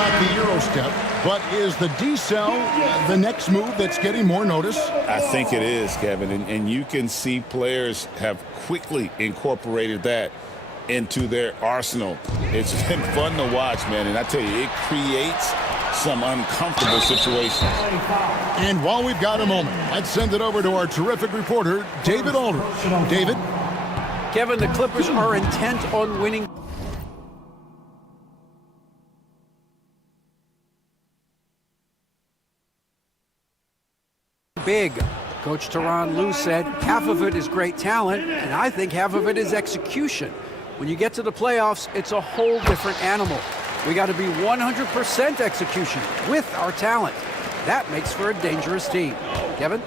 about the Euro step, but is the decel the next move that's getting more notice? I think it is, Kevin, and you can see players have quickly incorporated that into their arsenal. It's been fun to watch, man, and I tell you, it creates some uncomfortable situations. And while we've got a moment, let's send it over to our terrific reporter, David Aldridge. David? Kevin, the Clippers are intent on winning. Big. Coach Tyronn Lue said half of it is great talent, and I think half of it is execution. When you get to the playoffs, it's a whole different animal. We got to be 100% execution with our talent. That makes for a dangerous team. Kevin?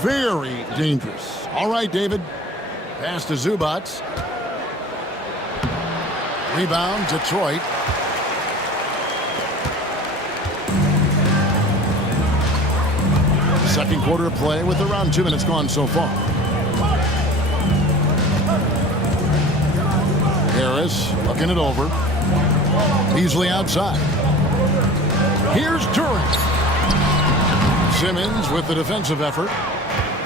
Very dangerous. All right, David. Pass to Zubac. Rebound, Detroit. Second quarter of play with around 2 minutes gone so far. Harris looking it over. Beasley outside. Here's Durant. Simmons with the defensive effort.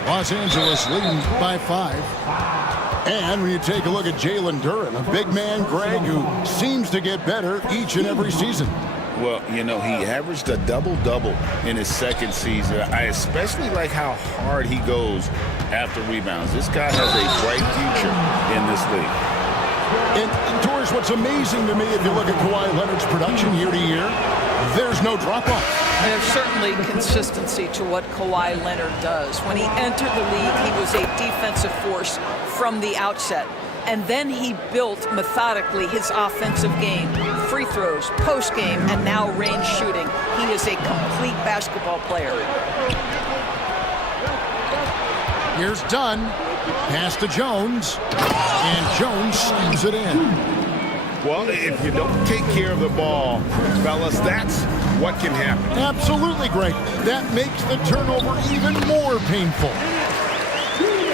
Los Angeles leading by 5. And when you take a look at Jalen Duren, a big man, Greg, who seems to get better each and every season. Well, you know, he averaged a double-double in his second season. I especially like how hard he goes after rebounds. This guy has a bright future in this league. And Torres, what's amazing to me, if you look at Kawhi Leonard's production year to year, there's no drop-off. There's certainly consistency to what Kawhi Leonard does. When he entered the league, he was a defensive force from the outset. And then he built methodically his offensive game. Free throws, post game, and now range shooting. He is a complete basketball player. Here's Dunn. Pass to Jones. And Jones slams it in. Well, if you don't take care of the ball, fellas, that's what can happen. Absolutely, Greg. That makes the turnover even more painful.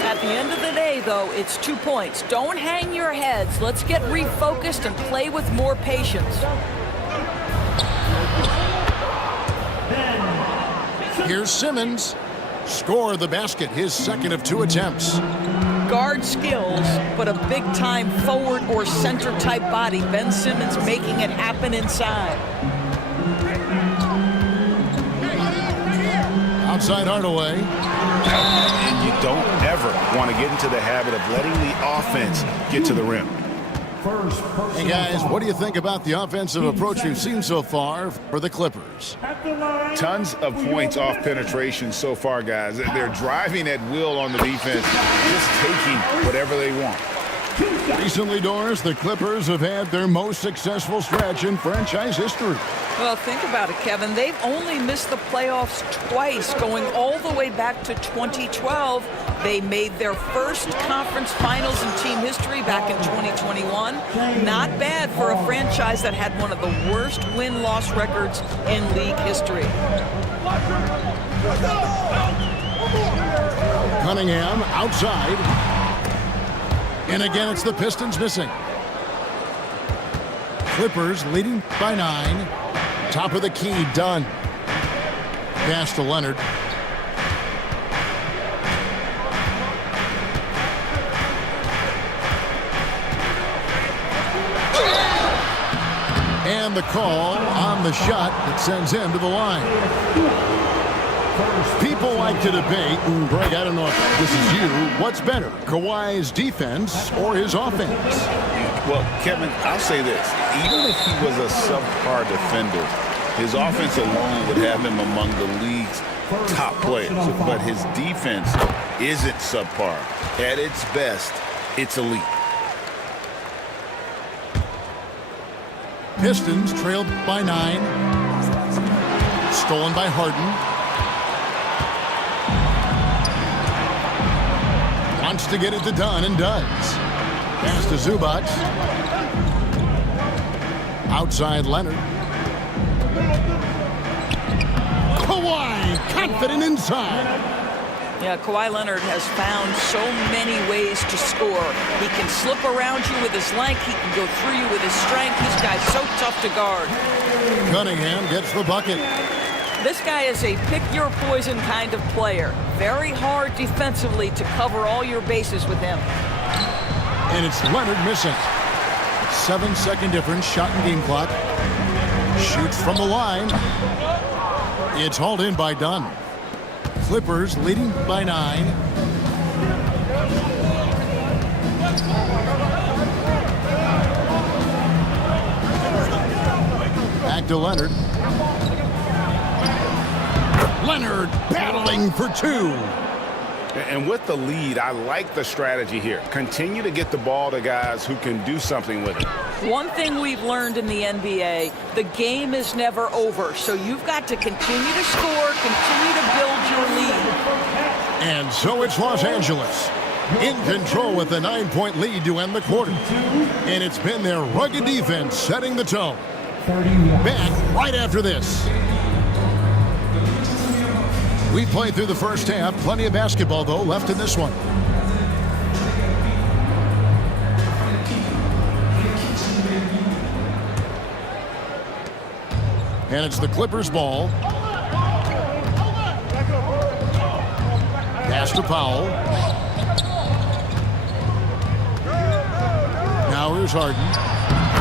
At the end of the day, though, it's 2 points. Don't hang your heads. Let's get refocused and play with more patience. Here's Simmons. Score the basket, his second of 2 attempts. Guard skills, but a big-time forward or center-type body. Ben Simmons making it happen inside. Outside Hardaway. And you don't ever want to get into the habit of letting the offense get to the rim. Hey, guys, what do you think about the offensive approach we've seen so far for the Clippers? Tons of points off penetration so far, guys. They're driving at will on the defense, just taking whatever they want. Recently, Doris, the Clippers have had their most successful stretch in franchise history. Well, think about it, Kevin. They've only missed the playoffs twice, going all the way back to 2012. They made their first conference finals in team history back in 2021. Not bad for a franchise that had one of the worst win-loss records in league history. Cunningham outside. And again, it's the Pistons missing. Clippers leading by 9. Top of the key, Dunn. Pass to Leonard. And the call on the shot that sends him to the line. People like to debate, and Greg, I don't know if this is you, what's better, Kawhi's defense or his offense? Well, Kevin, I'll say this. Even if he was a subpar defender, his offense alone would have him among the league's top players. But his defense isn't subpar. At its best, it's elite. Pistons trailed by 9. Stolen by Harden. Wants to get it to Dunn and does. Pass to Zubac. Outside Leonard. Kawhi confident inside. Yeah, Kawhi Leonard has found so many ways to score. He can slip around you with his length. He can go through you with his strength. This guy's so tough to guard. Cunningham gets the bucket. This guy is a pick-your-poison kind of player. Very hard defensively to cover all your bases with him. And it's Leonard missing. 7-second difference, shot and game clock. Shoots from the line. It's hauled in by Dunn. Clippers leading by 9. Back to Leonard. Leonard battling for 2. And with the lead, I like the strategy here. Continue to get the ball to guys who can do something with it. One thing we've learned in the NBA, the game is never over. So you've got to continue to score, continue to build your lead. And so it's Los Angeles in control with a 9-point lead to end the quarter. And it's been their rugged defense setting the tone. Back right after this. We played through the first half. Plenty of basketball, though, left in this one. And it's the Clippers' ball. Pass to Powell. Now here's Harden.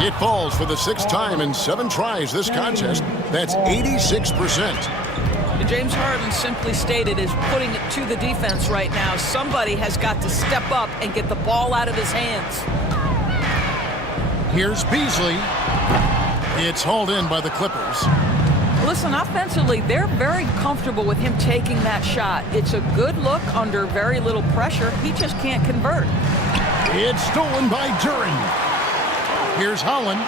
It falls for the 6th time in 7 tries this contest. That's 86%. James Harden simply stated is putting it to the defense right now. Somebody has got to step up and get the ball out of his hands. Here's Beasley. It's hauled in by the Clippers. Listen, offensively, they're very comfortable with him taking that shot. It's a good look under very little pressure. He just can't convert. It's stolen by Duren. Here's Holland.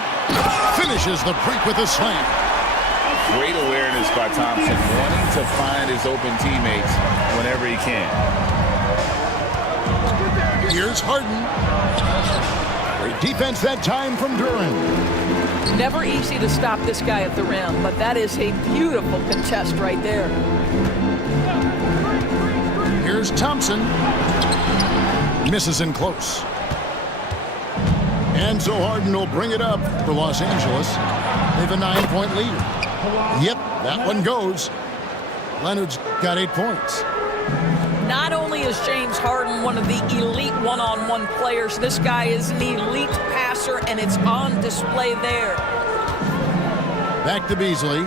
Finishes the break with a slam. Great awareness by Thompson, wanting to find his open teammates whenever he can. Here's Harden. Great defense that time from Duren. Never easy to stop this guy at the rim, but that is a beautiful contest right there. Here's Thompson. Misses in close. And so Harden will bring it up for Los Angeles. They have a 9-point lead. Yep, that one goes. Leonard's got 8 points. Not only is James Harden one of the elite one-on-one players, this guy is an elite passer, and it's on display there. Back to Beasley.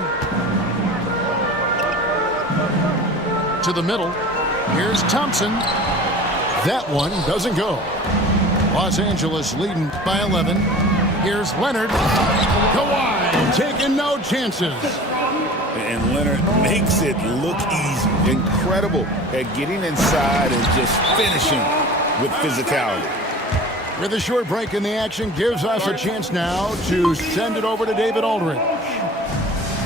To the middle. Here's Thompson. That one doesn't go. Los Angeles leading by 11. Here's Leonard. Kawhi taking no chances. And Leonard makes it look easy. Incredible at getting inside and just finishing with physicality. With a short break in the action, gives us a chance now to send it over to David Aldridge.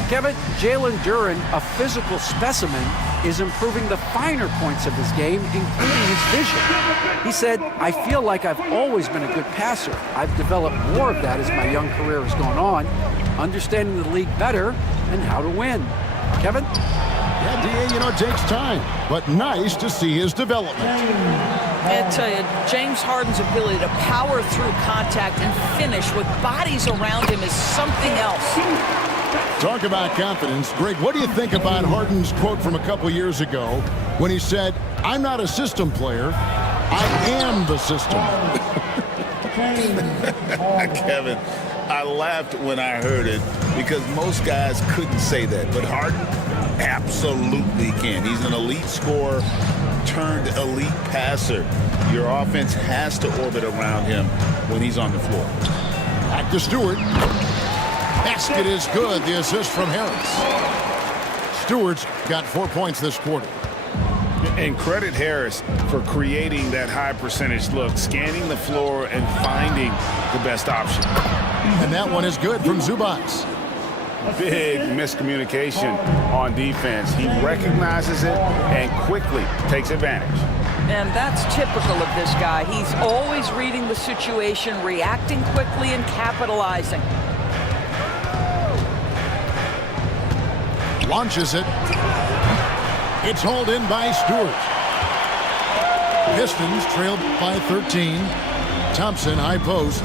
Kevin, Jalen Duren, a physical specimen, is improving the finer points of his game, including his vision. He said, "I feel like I've always been a good passer. I've developed more of that as my young career has gone on, understanding the league better and how to win." Kevin? Yeah, DA, you know, it takes time, but nice to see his development. I tell you, James Harden's ability to power through contact and finish with bodies around him is something else. Talk about confidence. Greg, what do you think about Harden's quote from a couple years ago when he said, "I'm not a system player, I am the system"? Kevin, I laughed when I heard it because most guys couldn't say that, but Harden absolutely can. He's an elite scorer turned elite passer. Your offense has to orbit around him when he's on the floor. Back to Stewart. Basket is good. The assist from Harris. Stewart's got 4 points this quarter. And credit Harris for creating that high percentage look, scanning the floor and finding the best option. And that one is good from Zubac. Big miscommunication on defense. He recognizes it and quickly takes advantage. And that's typical of this guy. He's always reading the situation, reacting quickly, and capitalizing. Launches it. It's hauled in by Stewart. Pistons trailed by 13. Thompson, high post.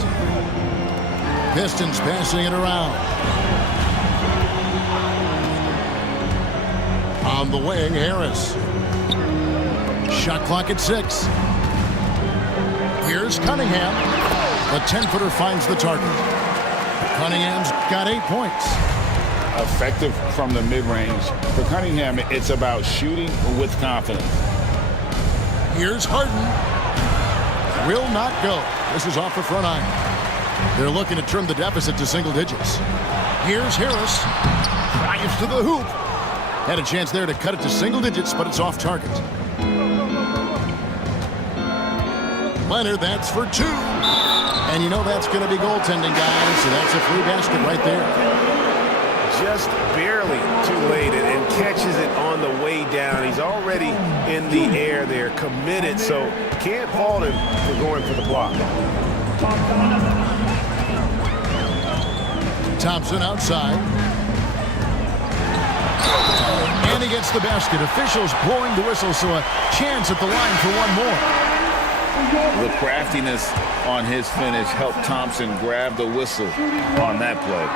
Pistons passing it around. On the wing, Harris. Shot clock at 6. Here's Cunningham. The 10-footer finds the target. Cunningham's got 8 points. Effective from the mid-range. For Cunningham, it's about shooting with confidence. Here's Harden. Will not go. This is off the front iron. They're looking to trim the deficit to single digits. Here's Harris. Drives to the hoop. Had a chance there to cut it to single digits, but it's off target. Leonard, that's for 2. And you know that's going to be goaltending, guys, so that's a free basket right there. Just barely too late and catches it on the way down. He's already in the air there, committed, so can't fault him for going for the block. Thompson outside. And he gets the basket. Officials blowing the whistle, so a chance at the line for one more. The craftiness on his finish helped Thompson grab the whistle on that play.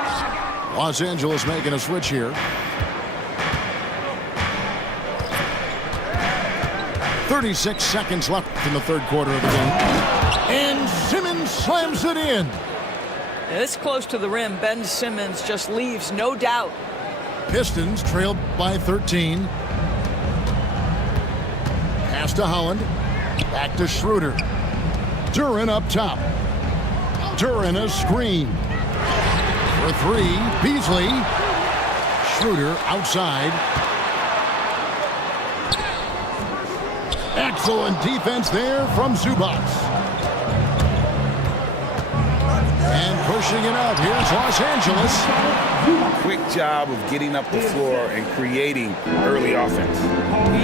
Los Angeles making a switch here. 36 seconds left in the third quarter of the game. And Simmons slams it in. This close to the rim, Ben Simmons just leaves no doubt. Pistons trailed by 13. Pass to Holland. Back to Schroeder. Duren up top. Duren a screen. For 3, Beasley. Schroeder outside. Excellent defense there from Zubac. And pushing it up. Here's Los Angeles. Quick job of getting up the floor and creating early offense.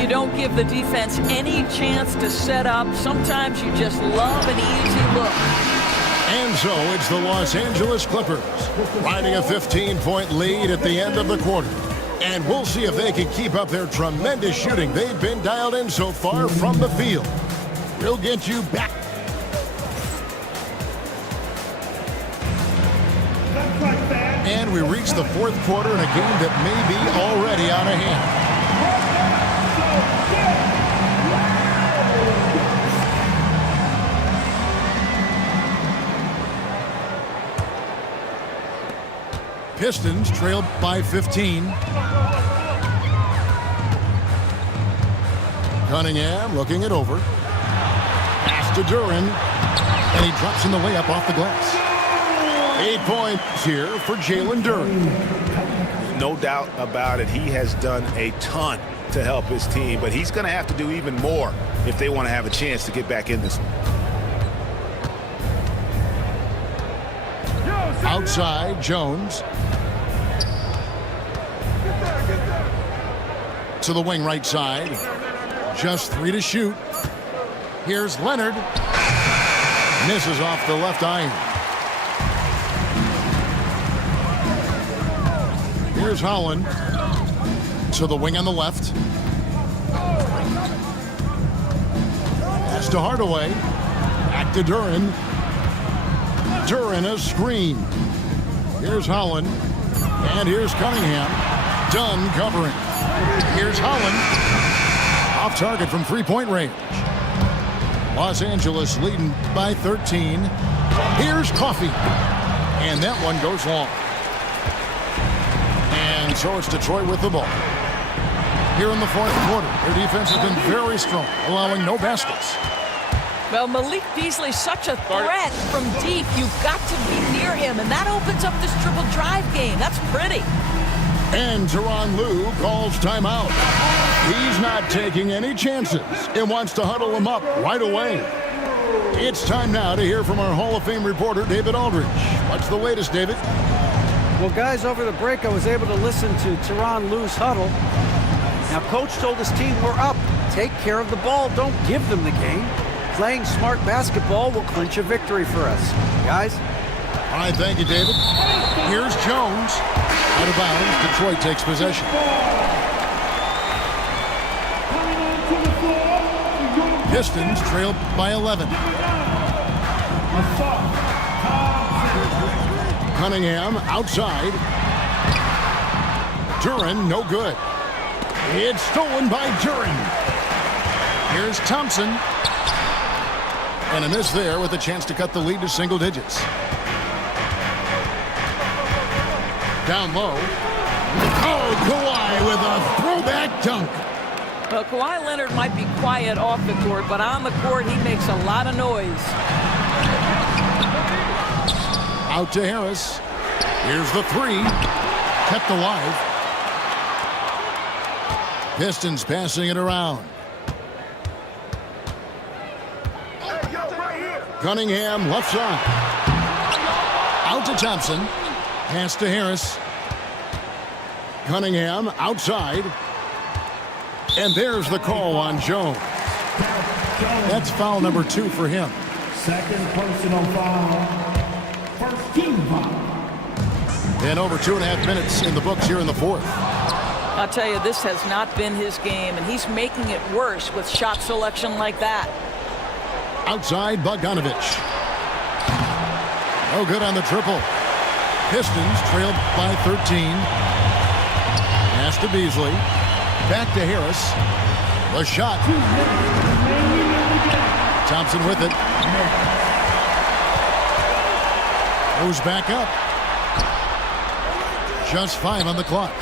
You don't give the defense any chance to set up. Sometimes you just love an easy look. And so it's the Los Angeles Clippers riding a 15-point lead at the end of the quarter. And we'll see if they can keep up their tremendous shooting. They've been dialed in so far from the field. We'll get you back. And we reach the fourth quarter in a game that may be already out of hand. Pistons trailed by 15. Cunningham looking it over. Pass to Duren. And he drops in the layup off the glass. 8 points here for Jalen Duren. No doubt about it. He has done a ton to help his team, but he's going to have to do even more if they want to have a chance to get back in this one. Outside, Jones. To the wing right side. Just 3 to shoot. Here's Leonard. Misses off the left iron. Here's Holland. To the wing on the left. Pass to Hardaway. Back to Duren. Duren a screen. Here's Holland. And here's Cunningham. Dunn covering. Here's Holland. Off target from three-point range. Los Angeles leading by 13. Here's Coffey. And that one goes long. And so it's Detroit with the ball. Here in the fourth quarter, their defense has been very strong, allowing no baskets. Well, Malik Beasley's such a threat from deep. You've got to be near him, and that opens up this dribble drive game. That's pretty. And Tyronn Lue calls timeout. He's not taking any chances and wants to huddle him up right away. It's time now to hear from our Hall of Fame reporter, David Aldridge. What's the latest, David? Well, guys, over the break, I was able to listen to Tyronn Lue's huddle. Now, Coach told his team, we're up. Take care of the ball. Don't give them the game. Playing smart basketball will clinch a victory for us. Guys? All right, thank you, David. Here's Jones. Out of bounds, Detroit takes possession. Pistons trail by 11. Cunningham outside. Duren, no good. It's stolen by Duren. Here's Thompson. And a miss there with a chance to cut the lead to single digits. Down low. Oh, Kawhi with a throwback dunk. Well, Kawhi Leonard might be quiet off the court, but on the court he makes a lot of noise. Out to Harris. Here's the three. Kept alive. Pistons passing it around. Cunningham left side. Out to Thompson. Pass to Harris. Cunningham outside. And there's the call on Jones. That's foul number 2 for him. Second personal foul. First team foul. And over 2.5 minutes in the books here in the fourth. I'll tell you, this has not been his game, and he's making it worse with shot selection like that. Outside, Bogdanovich. No good on the triple. Pistons trailed by 13. Pass to Beasley. Back to Harris. The shot. Thompson with it. Goes back up. Just 5 on the clock.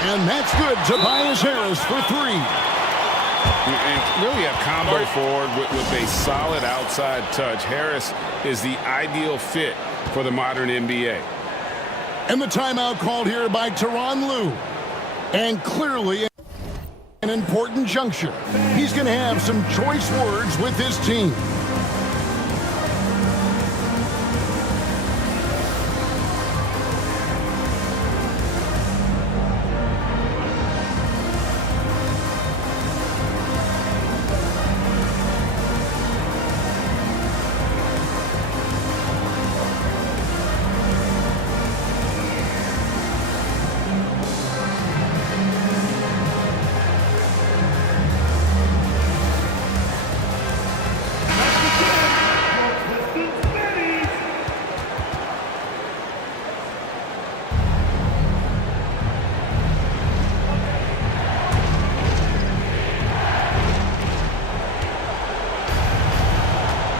And that's good. Tobias Harris for 3. And really a combo forward with a solid outside touch. Harris is the ideal fit for the modern NBA. And the timeout called here by Tyronn Lue. And clearly an important juncture. He's going to have some choice words with his team.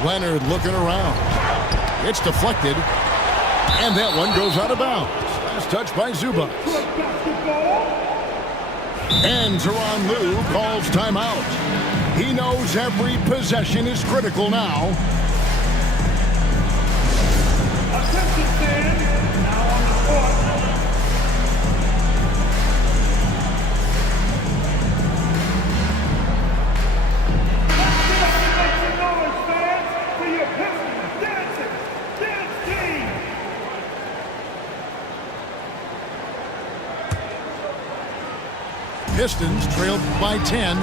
Leonard looking around. It's deflected. And that one goes out of bounds. Last touch by Zubac. And Tyronn Lue calls timeout. He knows every possession is critical now. Attention fans, now on the court. Pistons trailed by 10.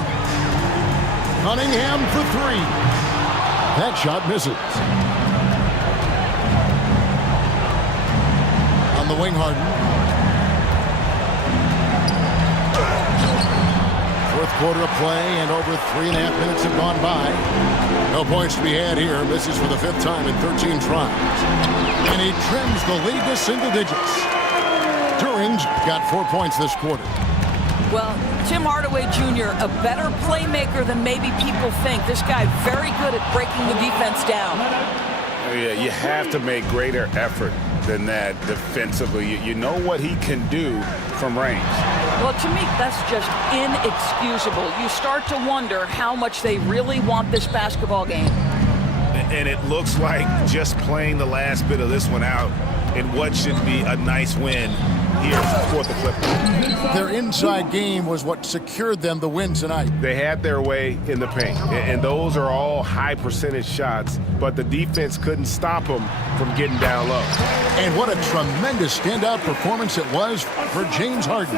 Cunningham for 3. That shot misses. On the wing, Harden. Fourth quarter of play, and over 3.5 minutes have gone by. No points to be had here. Misses for the 5th time in 13 tries. And he trims the lead to single digits. Duren's got 4 points this quarter. Well, Tim Hardaway Jr., a better playmaker than maybe people think. This guy very good at breaking the defense down. Yeah, you have to make greater effort than that defensively. You know what he can do from range. Well, to me, that's just inexcusable. You start to wonder how much they really want this basketball game. And it looks like just playing the last bit of this one out in what should be a nice win here for the Clippers. Their inside game was what secured them the win tonight. They had their way in the paint, and those are all high percentage shots, but the defense couldn't stop them from getting down low. And what a tremendous standout performance it was for James Harden.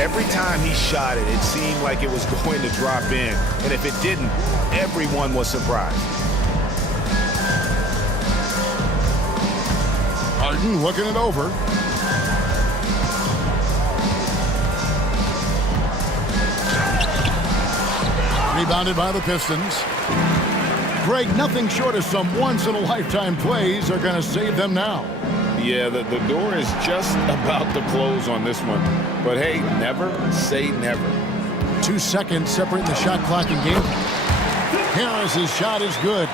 Every time he shot it, it seemed like it was going to drop in, and if it didn't, everyone was surprised. Harden looking it over. Rebounded by the Pistons. Greg, nothing short of some once-in-a-lifetime plays are going to save them now. Yeah, the door is just about to close on this one. But hey, never say never. 2 seconds separating the shot clock and game. Harris's shot is good.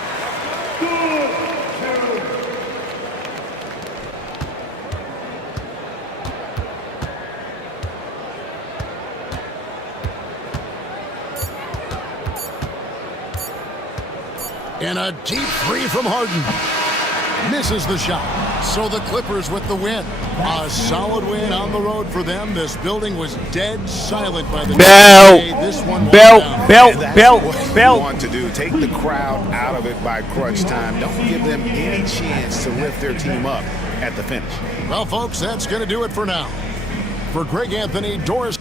And a deep three from Harden. Misses the shot. So the Clippers with the win. A solid win on the road for them. This building was dead silent by the Bell. This one went Bell. down. Bell. That's Bell. what Bell. you want to do. Take the crowd out of it by crunch time. Don't give them any chance to lift their team up at the finish. Well, folks, that's going to do it for now. For Greg Anthony, Doris